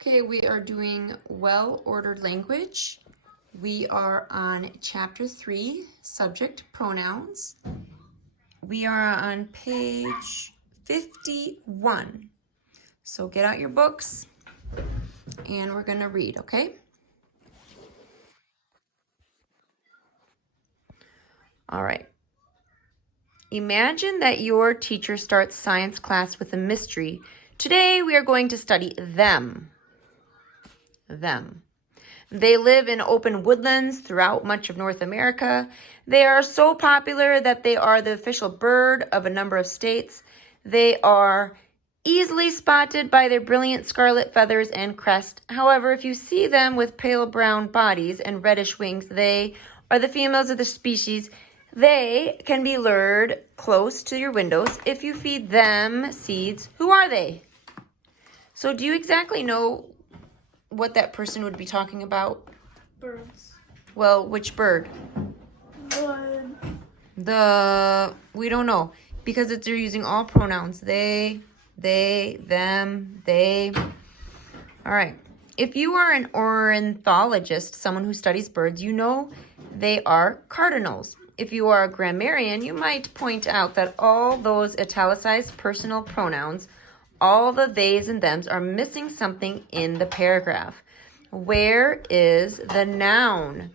Okay, we are doing well-ordered language. We are on Chapter 3, Subject Pronouns. We are on page 51. So get out your books and we're going to read, okay? All right. Imagine that your teacher starts science class with a mystery. Today we are going to study them. Them. They live in open woodlands throughout much of North America. They are so popular that they are the official bird of a number of states. They are easily spotted by their brilliant scarlet feathers and crest. However, if you see them with pale brown bodies and reddish wings, they are the females of the species. They can be lured close to your windows if you feed them seeds. Who are they? So do you exactly know what that person would be talking about? Birds. Well, which bird? We don't know because they're using all pronouns. They, them, they. All right. If you are an ornithologist, someone who studies birds, you know they are cardinals. If you are a grammarian, you might point out that all those italicized personal pronouns, all the theys and thems, are missing something in the paragraph. Where is the noun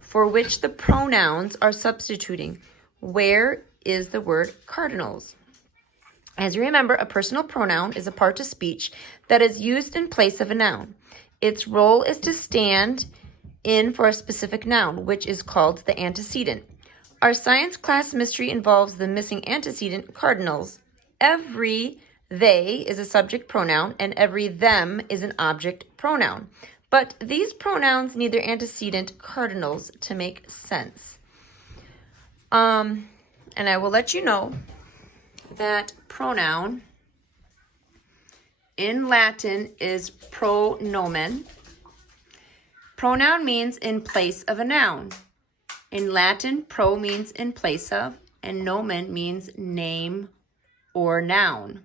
for which the pronouns are substituting? Where is the word cardinals? As you remember, a personal pronoun is a part of speech that is used in place of a noun. Its role is to stand in for a specific noun, which is called the antecedent. Our science class mystery involves the missing antecedent, cardinals. Every they is a subject pronoun and every them is an object pronoun. But these pronouns need their antecedent, cardinals, to make sense. And I will let you know that pronoun in Latin is pronomen. Pronoun means in place of a noun. In Latin, pro means in place of, and nomen means name or noun.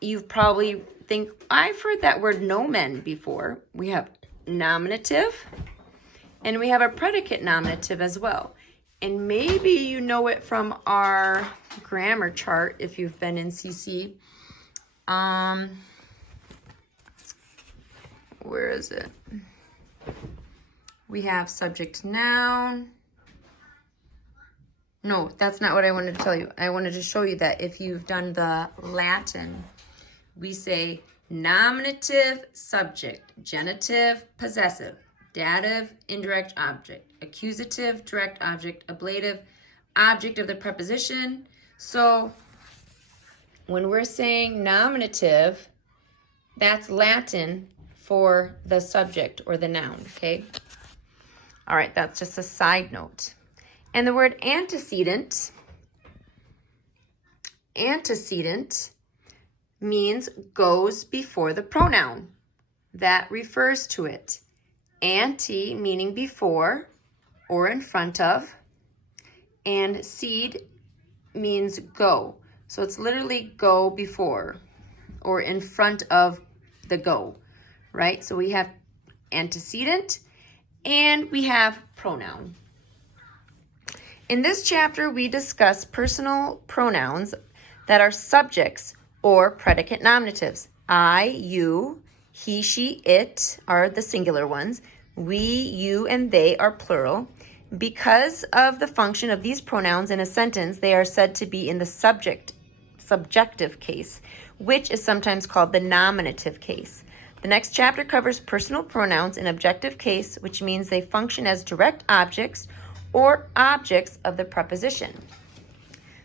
You probably think, I've heard that word nomen before. We have nominative, and we have a predicate nominative as well. And maybe you know it from our grammar chart if you've been in CC. Where is it? We have subject noun. No, that's not what I wanted to tell you. I wanted to show you that if you've done the Latin, we say nominative, subject, genitive, possessive, dative, indirect object, accusative, direct object, ablative, object of the preposition. So when we're saying nominative, that's Latin for the subject or the noun, okay? All right, that's just a side note. And the word antecedent means goes before the pronoun that refers to it. Ante meaning before or in front of, and seed means go. So it's literally go before or in front of the go, right? So we have antecedent and we have pronoun. In this chapter, we discuss personal pronouns that are subjects or predicate nominatives. I, you, he, she, it are the singular ones. We, you, and they are plural. Because of the function of these pronouns in a sentence, they are said to be in the subjective case, which is sometimes called the nominative case. The next chapter covers personal pronouns in objective case, which means they function as direct objects or objects of the preposition.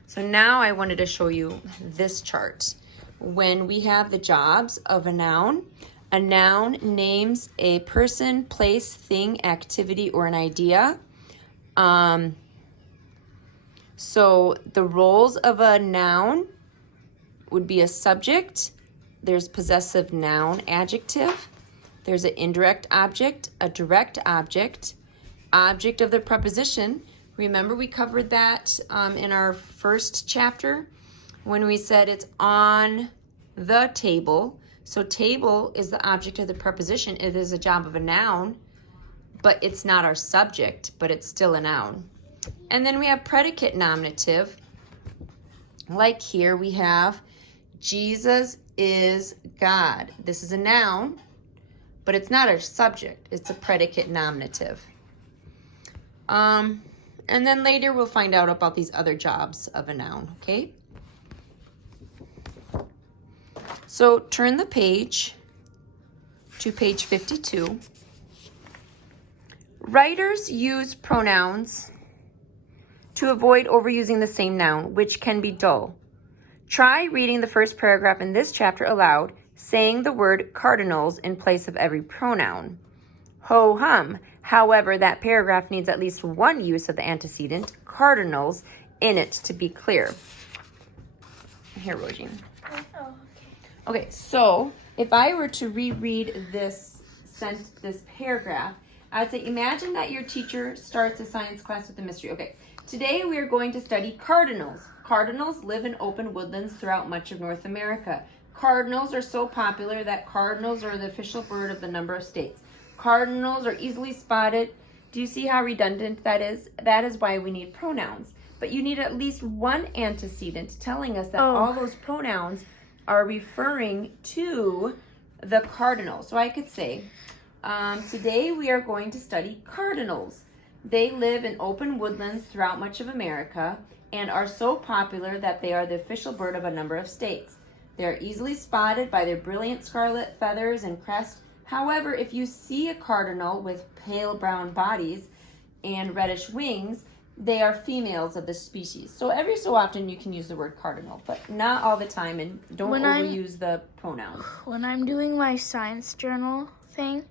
So now I wanted to show you this chart. When we have the jobs of a noun names a person, place, thing, activity, or an idea. So the roles of a noun would be a subject, there's possessive noun, adjective, there's an indirect object, a direct object, object of the preposition. Remember we covered that in our first chapter when we said it's on the table. So table is the object of the preposition. It is a job of a noun, but it's not our subject, but it's still a noun. And then we have predicate nominative. Like here we have Jesus is God. This is a noun, but it's not our subject. It's a predicate nominative. And then later we'll find out about these other jobs of a noun, okay? So turn the page to page 52. Writers use pronouns to avoid overusing the same noun, which can be dull. Try reading the first paragraph in this chapter aloud, saying the word cardinals in place of every pronoun. Ho-hum. However, that paragraph needs at least one use of the antecedent, cardinals, in it to be clear. Here, Rogine. Oh, Okay, so if I were to reread this paragraph, I'd say imagine that your teacher starts a science class with a mystery. Okay, today we are going to study cardinals. Cardinals live in open woodlands throughout much of North America. Cardinals are so popular that cardinals are the official bird of the number of states. Cardinals are easily spotted. Do you see how redundant that is? That is why we need pronouns. But you need at least one antecedent telling us that all those pronouns are referring to the cardinal. So I could say, today we are going to study cardinals. They live in open woodlands throughout much of America and are so popular that they are the official bird of a number of states. They are easily spotted by their brilliant scarlet feathers and crest. However, if you see a cardinal with pale brown bodies and reddish wings, they are females of the species. So every so often you can use the word cardinal, but not all the time, and don't overuse the pronouns. When I'm doing my science journal thing,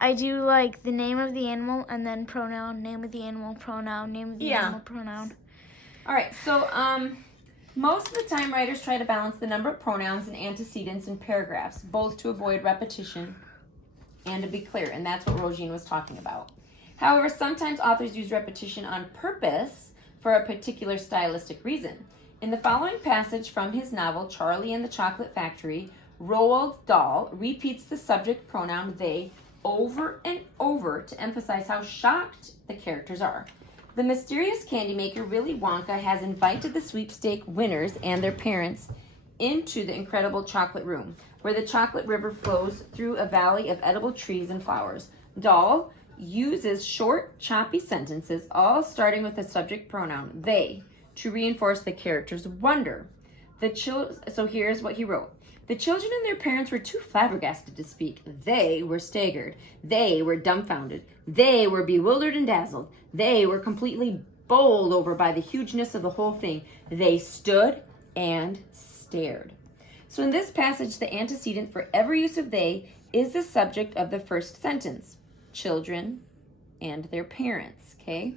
I do like the name of the animal and then pronoun, name of the animal, pronoun, name of the animal, pronoun. All right, so most of the time writers try to balance the number of pronouns and antecedents in paragraphs, both to avoid repetition and to be clear, and that's what Rogine was talking about. However, sometimes authors use repetition on purpose for a particular stylistic reason. In the following passage from his novel, Charlie and the Chocolate Factory, Roald Dahl repeats the subject pronoun they over and over to emphasize how shocked the characters are. The mysterious candy maker, Willy Wonka, has invited the sweepstake winners and their parents into the incredible chocolate room, where the chocolate river flows through a valley of edible trees and flowers. Dahl uses short, choppy sentences, all starting with the subject pronoun they, to reinforce the character's wonder. So here's what he wrote. The children and their parents were too flabbergasted to speak. They were staggered. They were dumbfounded. They were bewildered and dazzled. They were completely bowled over by the hugeness of the whole thing. They stood and stared. So in this passage, the antecedent for every use of they is the subject of the first sentence. Children and their parents, okay?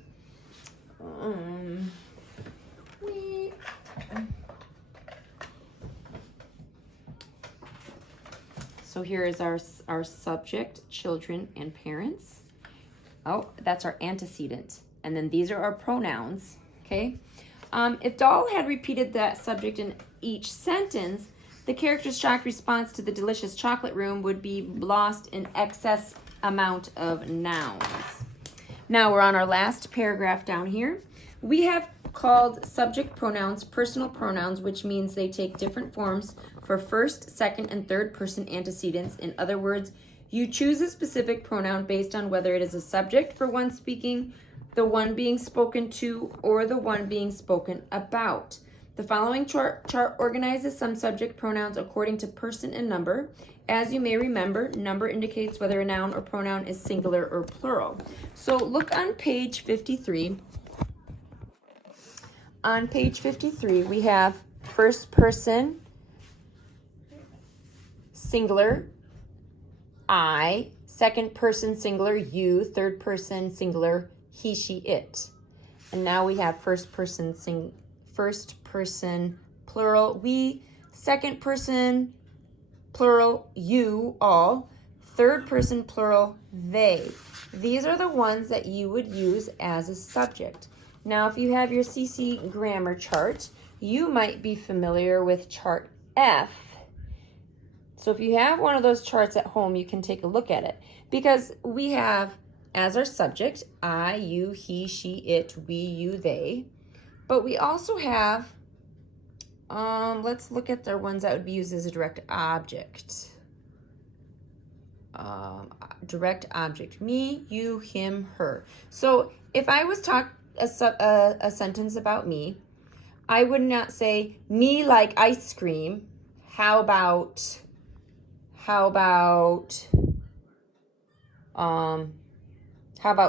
So here is our subject, children and parents. Oh, that's our antecedent. And then these are our pronouns, okay? If Dahl had repeated that subject in each sentence, the character's shocked response to the delicious chocolate room would be lost in excess amount of nouns. Now we're on our last paragraph down here. We have called subject pronouns personal pronouns, which means they take different forms for first, second, and third person antecedents. In other words, you choose a specific pronoun based on whether it is a subject for one speaking, the one being spoken to, or the one being spoken about. The following chart organizes some subject pronouns according to person and number. As you may remember, number indicates whether a noun or pronoun is singular or plural. So look on page 53. On page 53, we have first person, singular, I, second person, singular, you, third person, singular, he, she, it. And now we have first person, plural, we, second person, plural, you, all, third person, plural, they. These are the ones that you would use as a subject. Now, if you have your CC grammar chart, you might be familiar with chart F. So if you have one of those charts at home, you can take a look at it, because we have as our subject I, you, he, she, it, we, you, they. But we also have, let's look at the ones that would be used as a direct object. Direct object, me, you, him, her. So if I was talking a sentence about me, I would not say me like ice cream. How about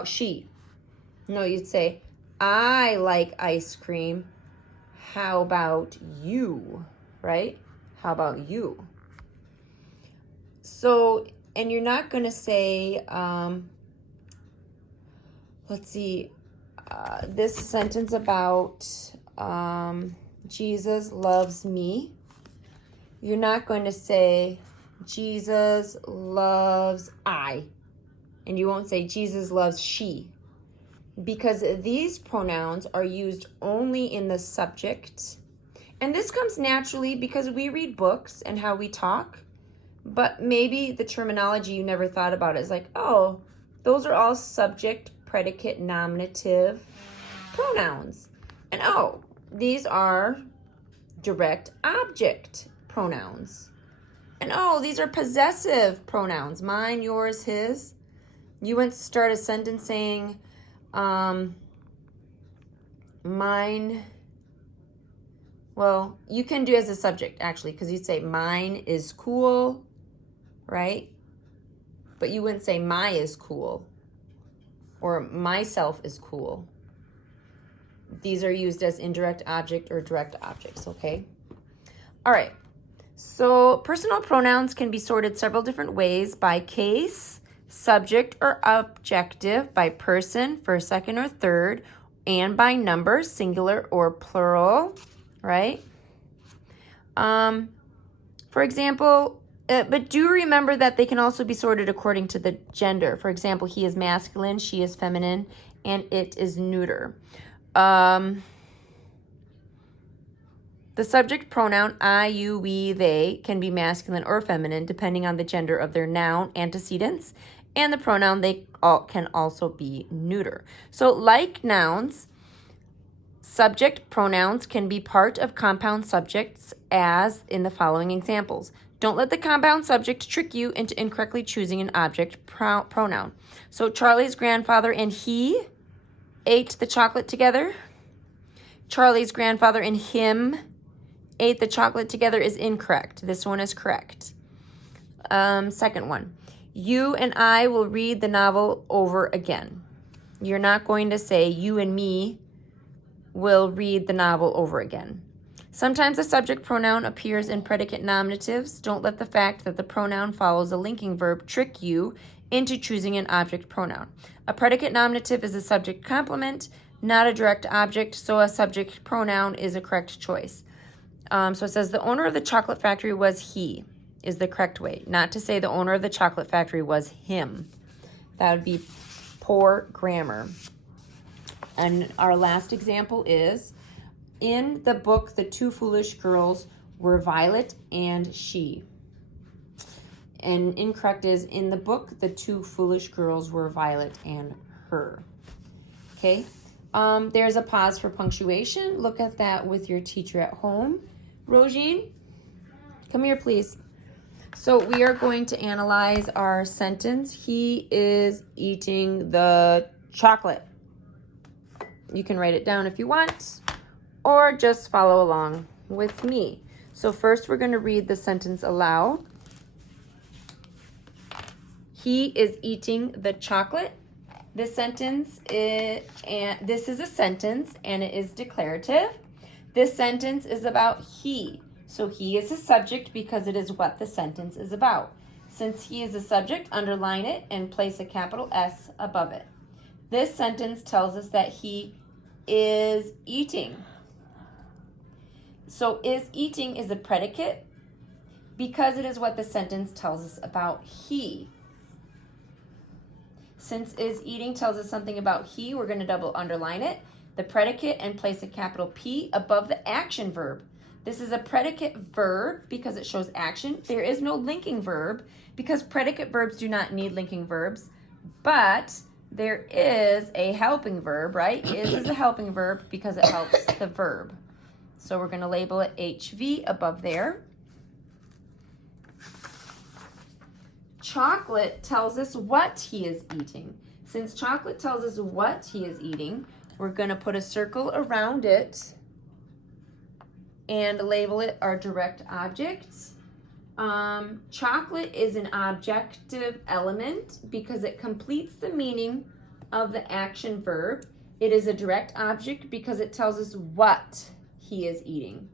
she? No, you'd say I like ice cream. How about you? Right? How about you? So, and you're not going to say, let's see, this sentence about Jesus loves me. You're not going to say Jesus loves I. And you won't say Jesus loves she. Because these pronouns are used only in the subject. And this comes naturally because we read books and how we talk. But maybe the terminology you never thought about is like, oh, those are all subject, predicate, nominative pronouns. And oh, these are direct object pronouns. And oh, these are possessive pronouns. Mine, yours, his. You wouldn't start a sentence saying, mine. Well, you can do as a subject, actually, because you'd say mine is cool, right? But you wouldn't say my is cool or myself is cool. These are used as indirect object or direct objects, okay? All right. So personal pronouns can be sorted several different ways: by case, subject or objective, by person, first, second, or third, and by number, singular or plural, right? For example, but do remember that they can also be sorted according to the gender. For example, he is masculine, she is feminine, and it is neuter. The subject pronoun I, you, we, they can be masculine or feminine depending on the gender of their noun antecedents, and the pronoun they can also be neuter. So like nouns, subject pronouns can be part of compound subjects, as in the following examples. Don't let the compound subject trick you into incorrectly choosing an object pronoun. So Charlie's grandfather and he ate the chocolate together. Charlie's grandfather and him ate the chocolate together is incorrect. This one is correct. Second one. You and I will read the novel over again. You're not going to say you and me will read the novel over again. Sometimes the subject pronoun appears in predicate nominatives. Don't let the fact that the pronoun follows a linking verb trick you into choosing an object pronoun. A predicate nominative is a subject complement, not a direct object, so a subject pronoun is a correct choice. So it says the owner of the chocolate factory was he is the correct way, not to say the owner of the chocolate factory was him. That would be poor grammar. And our last example is, in the book, the two foolish girls were Violet and she. And incorrect is, in the book, the two foolish girls were Violet and her. Okay. There's a pause for punctuation. Look at that with your teacher at home. Rosine, come here, please. So we are going to analyze our sentence. He is eating the chocolate. You can write it down if you want, or just follow along with me. So first we're going to read the sentence aloud. He is eating the chocolate. This sentence is, and this is a sentence and it is declarative. This sentence is about he. So he is a subject because it is what the sentence is about. Since he is a subject, underline it and place a capital S above it. This sentence tells us that he is eating. So is eating is a predicate because it is what the sentence tells us about he. Since is eating tells us something about he, we're going to double underline it, the predicate, and place a capital P above the action verb. This is a predicate verb because it shows action. There is no linking verb because predicate verbs do not need linking verbs, but there is a helping verb, right? Is a helping verb because it helps the verb. So we're going to label it HV above there. Chocolate tells us what he is eating. Since chocolate tells us what he is eating, we're going to put a circle around it and label it our direct objects. Chocolate is an objective element because it completes the meaning of the action verb. It is a direct object because it tells us what he is eating.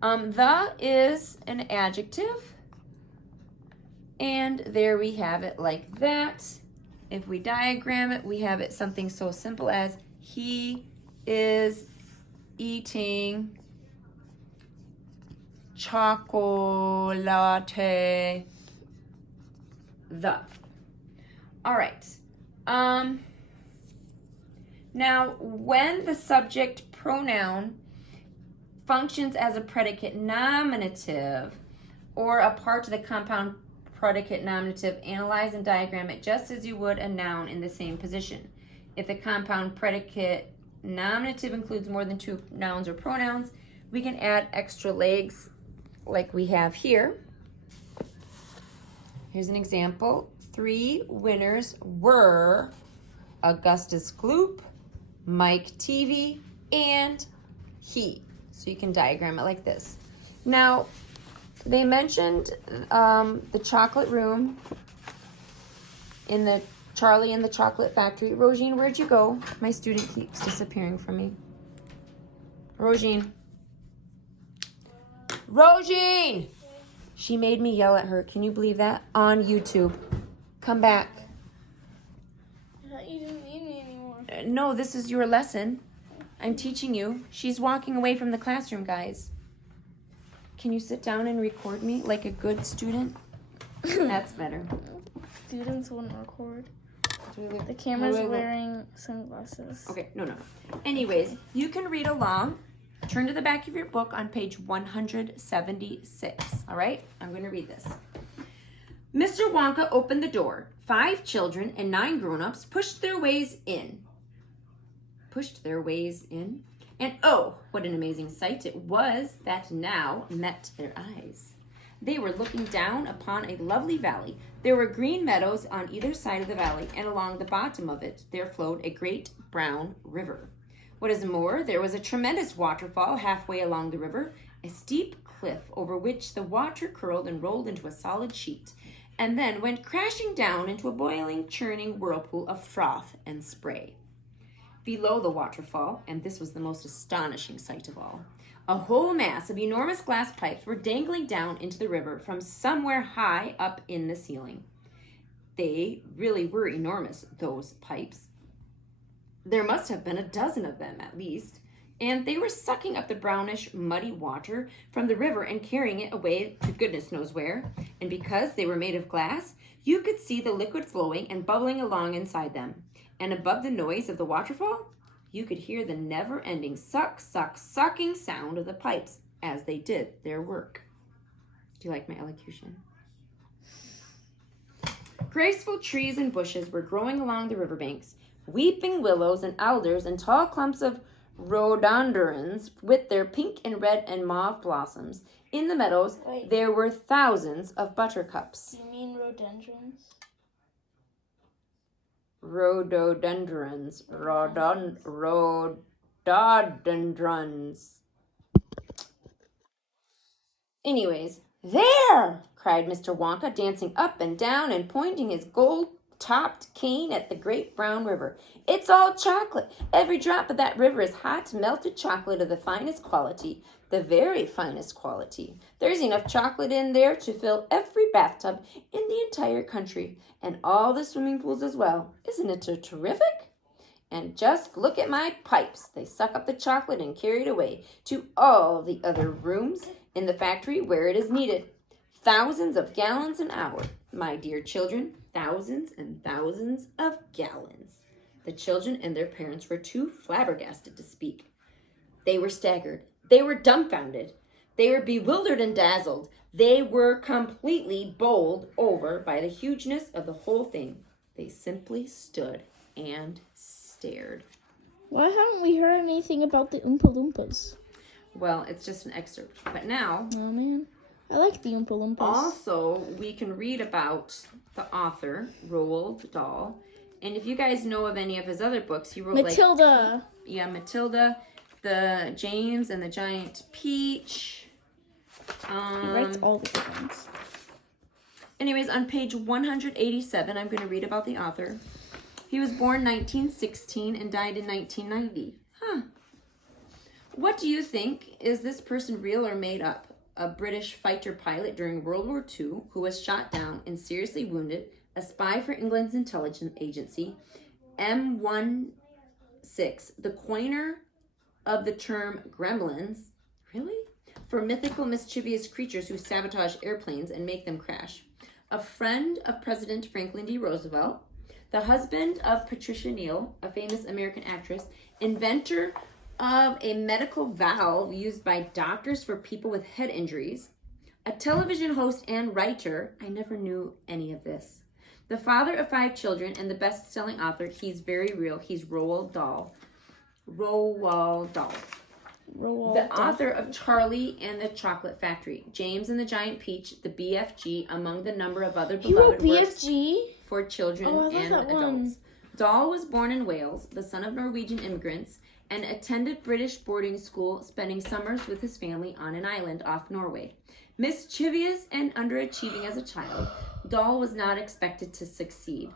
The is an adjective. And there we have it like that. If we diagram it, we have it something so simple as he is eating chocolate. The. All right. Now, when the subject pronoun functions as a predicate nominative or a part of the compound predicate nominative, analyze and diagram it just as you would a noun in the same position. If the compound predicate nominative includes more than 2 nouns or pronouns, we can add extra legs like we have here. Here's an example. 3 winners were Augustus Gloop, Mike TV, and he. So you can diagram it like this. Now, they mentioned the chocolate room in the Charlie and the Chocolate Factory. Rosine, where'd you go? My student keeps disappearing from me. Rosine. Rosine! She made me yell at her. Can you believe that? On YouTube. Come back. I thought you didn't need me anymore. No, this is your lesson. I'm teaching you. She's walking away from the classroom, guys. Can you sit down and record me like a good student? That's better. Students wouldn't record. The camera's wearing sunglasses. Okay, no. Anyways, you can read along. Turn to the back of your book on page 176. All right? I'm going to read this. Mr. Wonka opened the door. 5 children and 9 grown-ups pushed their ways in. And oh, what an amazing sight it was that now met their eyes. They were looking down upon a lovely valley. There were green meadows on either side of the valley, and along the bottom of it there flowed a great brown river. What is more, there was a tremendous waterfall halfway along the river, a steep cliff over which the water curled and rolled into a solid sheet, and then went crashing down into a boiling, churning whirlpool of froth and spray. Below the waterfall, and this was the most astonishing sight of all, a whole mass of enormous glass pipes were dangling down into the river from somewhere high up in the ceiling. They really were enormous, those pipes. There must have been a dozen of them at least, and they were sucking up the brownish, muddy water from the river and carrying it away to goodness knows where. And because they were made of glass, you could see the liquid flowing and bubbling along inside them. And above the noise of the waterfall, you could hear the never-ending sucking sound of the pipes as they did their work. Do you like my elocution? Graceful trees and bushes were growing along the riverbanks. Weeping willows and alders and tall clumps of rhododendrons with their pink and red and mauve blossoms. In the meadows, there were thousands of buttercups. You mean rhododendrons? Rhododendrons. Anyways, there! Cried Mr. Wonka, dancing up and down and pointing his gold-topped cane at the great brown river. It's all chocolate. Every drop of that river is hot, melted chocolate of the finest quality, the very finest quality. There's enough chocolate in there to fill every bathtub in the entire country, and all the swimming pools as well. Isn't it terrific? And just look at my pipes. They suck up the chocolate and carry it away to all the other rooms in the factory where it is needed. Thousands of gallons an hour, my dear children, thousands and thousands of gallons. The children and their parents were too flabbergasted to speak. They were staggered. They were dumbfounded. They were bewildered and dazzled. They were completely bowled over by the hugeness of the whole thing. They simply stood and stared. Why haven't we heard anything about the Oompa Loompas? Well, it's just an excerpt. But now, Oh man, I like the Oompa Loompas. also, we can read about the author, Roald Dahl. And if you guys know of any of his other books, he wrote Matilda. Matilda, the James and the Giant Peach. He writes all the good ones. Anyways, on page 187, I'm going to read about the author. He was born 1916 and died in 1990. What do you think? Is this person real or made up? A British fighter pilot during World War II who was shot down and seriously wounded, a spy for England's intelligence agency, M16, the coiner of the term gremlins, really? For mythical mischievous creatures who sabotage airplanes and make them crash. A friend of President Franklin D. Roosevelt, the husband of Patricia Neal, a famous American actress, inventor of a medical valve used by doctors for people with head injuries, a television host and writer. I never knew any of this. The father of 5 children and the best-selling author. He's very real. He's Roald Dahl. Roald Dahl. The author of Charlie and the Chocolate Factory, James and the Giant Peach, the BFG, among the number of other beloved works for children and adults. Dahl was born in Wales, the son of Norwegian immigrants, and attended British boarding school, spending summers with his family on an island off Norway. Mischievous and underachieving as a child, Dahl was not expected to succeed.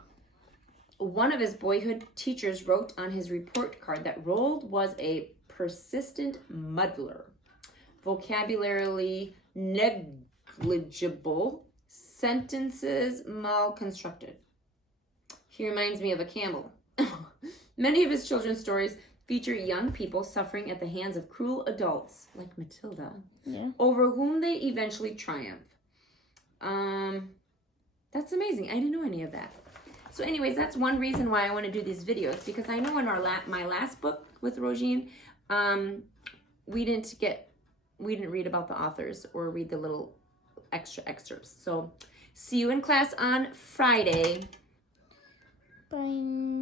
One of his boyhood teachers wrote on his report card that Roald was a persistent muddler, vocabulary negligible, sentences malconstructed. He reminds me of a camel. Many of his children's stories feature young people suffering at the hands of cruel adults, like Matilda, over whom they eventually triumph. That's amazing. I didn't know any of that. So anyways, that's one reason why I want to do these videos, because I know in my last book with Rogine, we didn't read about the authors or read the little extra excerpts. So see you in class on Friday. Bye.